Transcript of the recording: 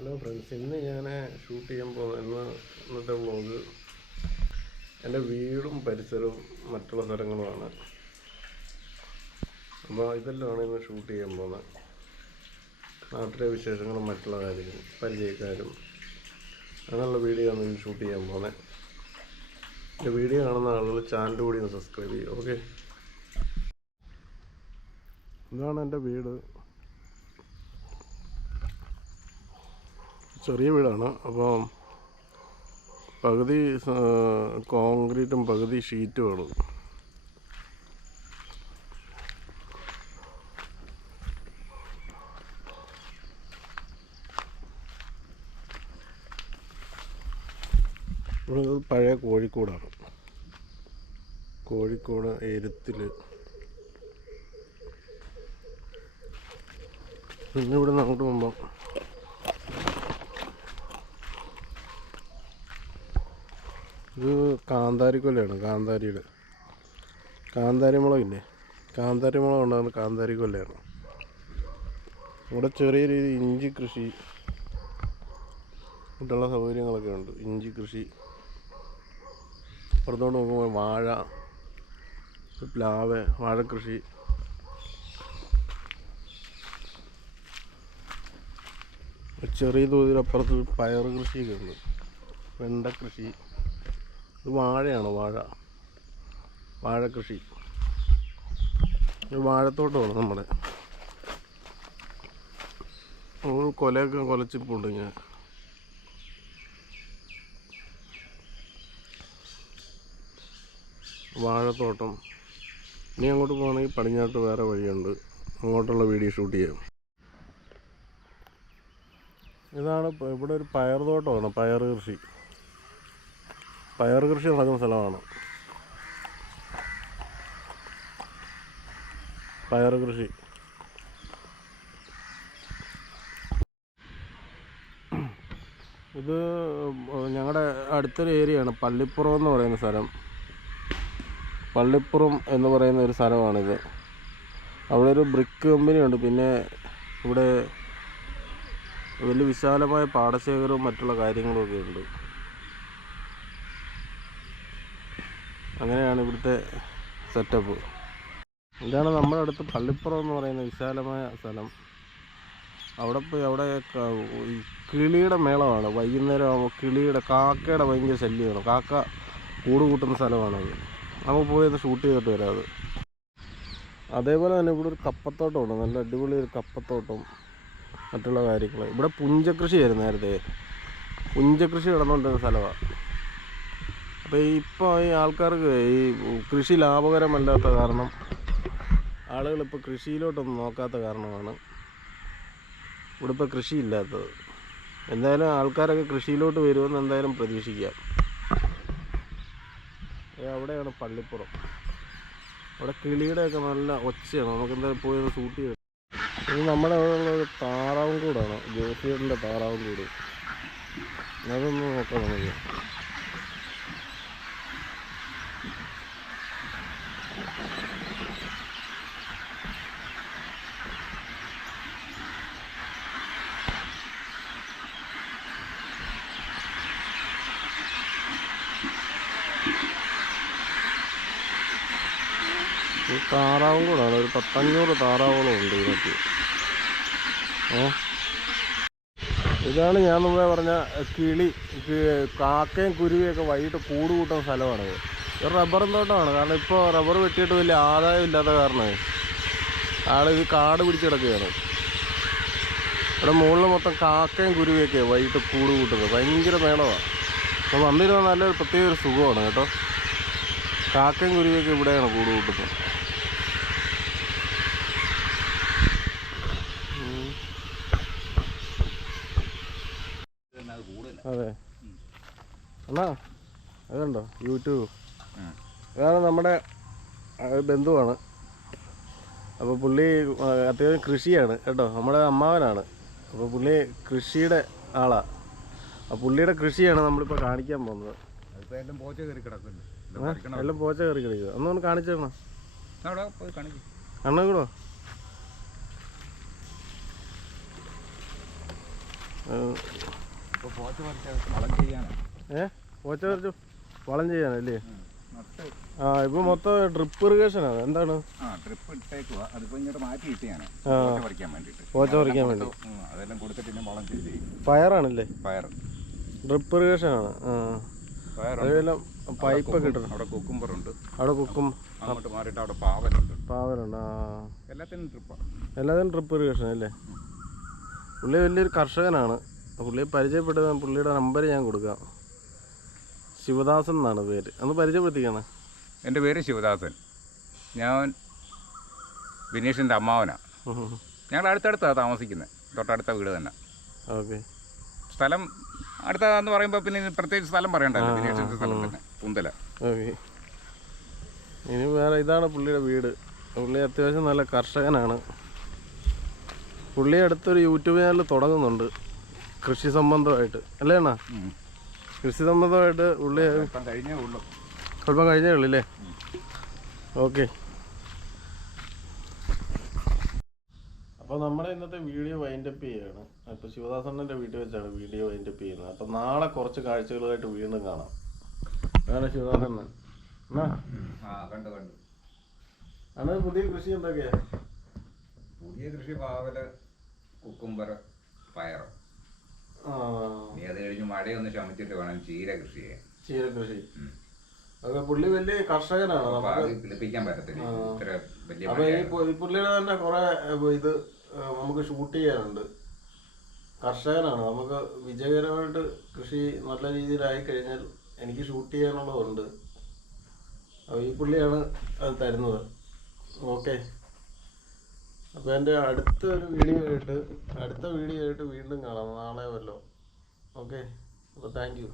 Hello friends, ഇന്ന് ഞാൻ shoot ചെയ്യുമ്പോൾ ഇന്നത്തെ വ്ളോഗ് എൻ്റെ വീടും പരിസരവും മറ്റുള്ള സ്ഥലങ്ങളുമാണ്. അപ്പോൾ ഇതെല്ലാമാണ് ഇന്ന് ഷൂട്ട് ചെയ്യാൻ പോകുന്നത്. നാട്ടിലെ വിശേഷങ്ങളും മറ്റുള്ള കാര്യങ്ങളും പരിചയക്കാരും അങ്ങനെയുള്ള വീഡിയോ ആണ് ഇന്ന് ഷൂട്ട് ചെയ്യാൻ പോകുന്നത്. എൻ്റെ വീഡിയോ കാണുന്ന ആളുകൾ ചാനൽ കൂടി ഒന്ന് സബ്സ്ക്രൈബ് ചെയ്യും. ഓക്കെ, ഇതാണ് എൻ്റെ വീട്. ചെറിയ വീടാണ്. അപ്പോൾ പകുതി കോൺക്രീറ്റും പകുതി ഷീറ്റുമാണ്. ഇവിടെ പഴയ കോഴിക്കോടാണ്. കോഴിക്കോട് എരുത്തിൽ. പിന്നെ ഇവിടെ നിന്ന് അങ്ങോട്ട് പോകുമ്പോൾ ഇത് കാന്താരിക്കൊല്ലയാണ്. കാന്താരിമുളകില്ലേ, കാന്താരിമുളക് ഉണ്ടാകുന്ന കാന്താരിക്കൊല്ലയാണ്. ഇവിടെ ചെറിയ രീതിയിൽ ഇഞ്ചി കൃഷി മറ്റുള്ള സൗകര്യങ്ങളൊക്കെ ഉണ്ട്. ഇഞ്ചി കൃഷി, പുറത്തോട്ട് നോക്കുമ്പോൾ വാഴ, പ്ലാവ്, വാഴക്കൃഷി. ചെറിയ തോതിലപ്പുറത്ത് പയർ കൃഷിയൊക്കെ ഉണ്ട്, വെണ്ട കൃഷി. ഇത് വാഴയാണ്, വാഴക്കൃഷി. വാഴത്തോട്ടമാണ് നമ്മുടെ. കൊലയൊക്കെ കൊലച്ചിപ്പുണ്ട് ഞാൻ. വാഴത്തോട്ടം. ഇനി അങ്ങോട്ട് പോകണമെങ്കിൽ പടിഞ്ഞാട്ട് വേറെ വഴിയുണ്ട്, അങ്ങോട്ടുള്ള വീഡിയോ ഷൂട്ട് ചെയ്യാം. ഇതാണ് ഇവിടെ ഒരു പയർ തോട്ടമാണ്. പയർ കൃഷി നടക്കുന്ന സ്ഥലമാണ്. പയർ കൃഷി. ഇത് ഞങ്ങളുടെ അടുത്തൊരു ഏരിയയാണ്, പള്ളിപ്പുറം എന്ന് പറയുന്ന സ്ഥലം. പള്ളിപ്പുറം എന്ന് പറയുന്ന ഒരു സ്ഥലമാണിത്. അവിടെ ഒരു ബ്രിക്ക് കമ്പനിയുണ്ട്. പിന്നെ ഇവിടെ വലിയ വിശാലമായ പാടശേഖരവും മറ്റുള്ള കാര്യങ്ങളുമൊക്കെ ഉണ്ട്. അങ്ങനെയാണ് ഇവിടുത്തെ സെറ്റപ്പ്. ഇതാണ് നമ്മുടെ അടുത്ത് പള്ളിപ്പുറം എന്ന് പറയുന്ന വിശാലമായ സ്ഥലം. അവിടെ പോയി അവിടെ ഈ കിളിയുടെ മേളമാണ്. വൈകുന്നേരം ആകുമ്പോൾ കാക്കയുടെ ഭയങ്കര ശല്യമാണ്. കാക്ക കൂട് കൂട്ടുന്ന സ്ഥലമാണത്. നമുക്ക് പോയി അത് ഷൂട്ട് ചെയ്തിട്ട് വരാം. അത് അതേപോലെ തന്നെ ഇവിടെ ഒരു കപ്പത്തോട്ടമുണ്ട്, നല്ല അടിപൊളി ഒരു കപ്പത്തോട്ടം, മറ്റുള്ള കാര്യങ്ങൾ. ഇവിടെ പുഞ്ചകൃഷിയായിരുന്നു നേരത്തെ. പുഞ്ചകൃഷി നടന്നുകൊണ്ടിരുന്ന സ്ഥലമാണ്. അപ്പോൾ ഇപ്പോൾ ഈ ആൾക്കാർക്ക് ഈ കൃഷി ലാഭകരമല്ലാത്ത കാരണം ആളുകളിപ്പോൾ കൃഷിയിലോട്ടൊന്നും നോക്കാത്ത കാരണമാണ് ഇവിടെ ഇപ്പോൾ കൃഷിയില്ലാത്തത്. എന്തായാലും ആൾക്കാരൊക്കെ കൃഷിയിലോട്ട് വരുമെന്ന് എന്തായാലും പ്രതീക്ഷിക്കാം. അവിടെയാണ് പള്ളിപ്പുറം. അവിടെ കിളിയുടെയൊക്കെ നല്ല ഒച്ചയാണ്. നമുക്ക് എന്തായാലും പോയി ഒന്ന് ഷൂട്ട് ചെയ്യാം. ഇത് നമ്മുടെ അവിടെ ഉള്ള ഒരു താറാവും കൂടാണ്, ജോസിയുടെ താറാവും കൂട്. അതൊന്ന് നോക്കാം നമുക്ക്. ഈ താറാവും കൂടാണ്. ഒരു 500 താറാവുകളും ഉണ്ട് ഇതിനകത്ത്. ഇതാണ് ഞാൻ മുമ്പേ പറഞ്ഞ കിളി, കാക്കയും കുരുവിയൊക്കെ വൈകിട്ട് കൂട് കൂട്ടുന്ന സ്ഥലമാണിത്. ഇത് റബ്ബറും തോട്ടമാണ്. കാരണം ഇപ്പോൾ റബ്ബർ വെട്ടിയിട്ട് വലിയ ആദായം ഇല്ലാത്ത കാരണമേ ആളിത് കാട് പിടിച്ച് കിടക്കുകയാണ്. ഇവിടെ മുകളിൽ മൊത്തം കാക്കയും കുരുവിയൊക്കെ വൈകിട്ട് കൂട് കൂട്ടുന്നത്. ഭയങ്കര മേളമാണ്. അപ്പോൾ വന്നിരുന്ന നല്ലൊരു പ്രത്യേക ഒരു സുഖമാണ് കേട്ടോ. കാക്കയും കുരുവിയൊക്കെ ഇവിടെയാണ് കൂട് കൂട്ടുന്നത്. അതെ എന്നാ അതുണ്ടോ യൂട്യൂബ്. അതാണ് നമ്മുടെ ബന്ധുവാണ്. അപ്പോൾ പുള്ളി അത്യാവശ്യം കൃഷിയാണ് കേട്ടോ. നമ്മുടെ അമ്മാവനാണ്. അപ്പോൾ പുള്ളി കൃഷിയുടെ ആളാണ്. അപ്പോൾ പുള്ളിയുടെ കൃഷിയാണ് നമ്മളിപ്പോൾ കാണിക്കാൻ പോകുന്നത്. എല്ലാം പോച്ച കയറി കിടക്കുന്നു. ഒന്നൊന്ന് കാണിച്ചു തരണം. അണ്ണ കൂടോ. ഇപ്പോൾ പോച്ച പറിച്ച് വളം ചെയ്യാനാണ്. പോച്ച പറിച്ചു വളം ചെയ്യാനല്ലേ? നട്ട് ഇപ്പൊ മൊത്തം ഡ്രിപ്പ് ഇറിഗേഷനാണ്. എന്താണ്? ഡ്രിപ്പ് ഇട്ടേക്കുക. അതിപ്പോൾ ഇങ്ങോട്ട് മാറ്റി ഇട്ടിയാണ് പോച്ച പറിക്കാൻ വേണ്ടിയിട്ട്. പോച്ച പറിക്കാൻ വേണ്ടി അതെല്ലാം കൊടുത്തിട്ട് പിന്നെ വളം ചെയ്ത് പയറാണല്ലേ? പയർ ഡ്രിപ്പ് ഇറിഗേഷനാണ്. അതെല്ലാം പൈപ്പൊക്കെ ഇട്ടു. അവിടെ കുക്കുംബറുണ്ട്. അവിടെ കുക്കും അങ്ങോട്ട് മാറിയിട്ട് അവിടെ പാവലുണ്ട്. പാവലുണ്ട്. എല്ലാത്തിനും ട്രിപ്പാണ്. എല്ലാത്തിനും ഡ്രിപ്പ് ഇറിഗേഷൻ അല്ലേ? പുള്ളി വലിയൊരു കർഷകനാണ്. പുള്ളിയെ പരിചയപ്പെട്ടത് പുള്ളിയുടെ നമ്പർ ഞാൻ കൊടുക്കാം. ശിവദാസൻ എന്നാണ് പേര്. ഒന്ന് പരിചയപ്പെടുത്തിക്കാണ്. എൻ്റെ പേര് ശിവദാസൻ. ഞാൻ ബിനീഷിൻ്റെ അമ്മാവനാണ്. ഞങ്ങൾ അടുത്തടുത്താണ് താമസിക്കുന്നത്. തൊട്ടടുത്ത വീട് തന്നെ. ഓക്കെ. സ്ഥലം അടുത്താന്ന് പറയുമ്പോൾ പിന്നെ പ്രത്യേകിച്ച് സ്ഥലം പറയണ്ടല്ലോ. ബിനീഷിൻ്റെ സ്ഥലം തന്നെ പുന്തല. ഓക്കെ. ഇനി വേറെ ഇതാണ് പുള്ളിയുടെ വീട്. പുള്ളി അത്യാവശ്യം നല്ല കർഷകനാണ്. പുള്ളി അടുത്തൊരു യൂട്യൂബ് ചാനൽ തുടങ്ങുന്നുണ്ട് കൃഷി സംബന്ധമായിട്ട് അല്ലേ അണ്ണാ? കൃഷി സംബന്ധമായിട്ട് പുള്ളി കഴിഞ്ഞേ ഉള്ളൂ. സ്വല്പം കഴിഞ്ഞേ ഉള്ളൂ അല്ലേ? ഓക്കെ. അപ്പോൾ നമ്മുടെ ഇന്നത്തെ വീഡിയോ വൈൻഡപ്പ് ചെയ്യുകയാണ്. ഇപ്പോൾ ശിവദാസണ്ണൻ്റെ വീട്ടിൽ വെച്ചാണ് വീഡിയോ വൈൻഡപ്പ് ചെയ്യുന്നത്. അപ്പോൾ നാളെ കുറച്ച് കാഴ്ചകളുമായിട്ട് വീണ്ടും കാണാം. അതാണ് ശിവദാസണ്ണൻ. കണ്ടു കണ്ടു. ആണ് പുതിയ കൃഷി എന്തൊക്കെയാ? പുതിയ കൃഷി പാവല്, കുക്കുംബർ, പയർ. ഇനി അത് കഴിഞ്ഞ് മഴയൊന്ന് ശമിച്ചിട്ട് വേണം ചീര കൃഷി ചെയ്യാൻ. ചീര കൃഷി. അതൊക്കെ പുള്ളി വലിയ കർഷകനാണ്. കിളിപ്പിക്കാൻ പറ്റത്തില്ല. ഇത്ര വലിയ അപ്പൊ ഈ പുള്ളിയുടെ തന്നെ കുറെ ഇത് നമുക്ക് ഷൂട്ട് ചെയ്യാനുണ്ട്. കർഷകനാണ്. നമുക്ക് വിജയകരമായിട്ട് കൃഷി നല്ല രീതിയിലായി കഴിഞ്ഞാൽ എനിക്ക് ഷൂട്ട് ചെയ്യാനുള്ളതുണ്ട്. അപ്പോൾ ഈ പുള്ളിയാണ് അത് തരുന്നത്. ഓക്കെ. അപ്പോൾ എൻ്റെ അടുത്ത വീഡിയോ ആയിട്ട് വീണ്ടും കാണാം. നാളെ വല്ലോ. ഓക്കെ. അപ്പോൾ താങ്ക് യു.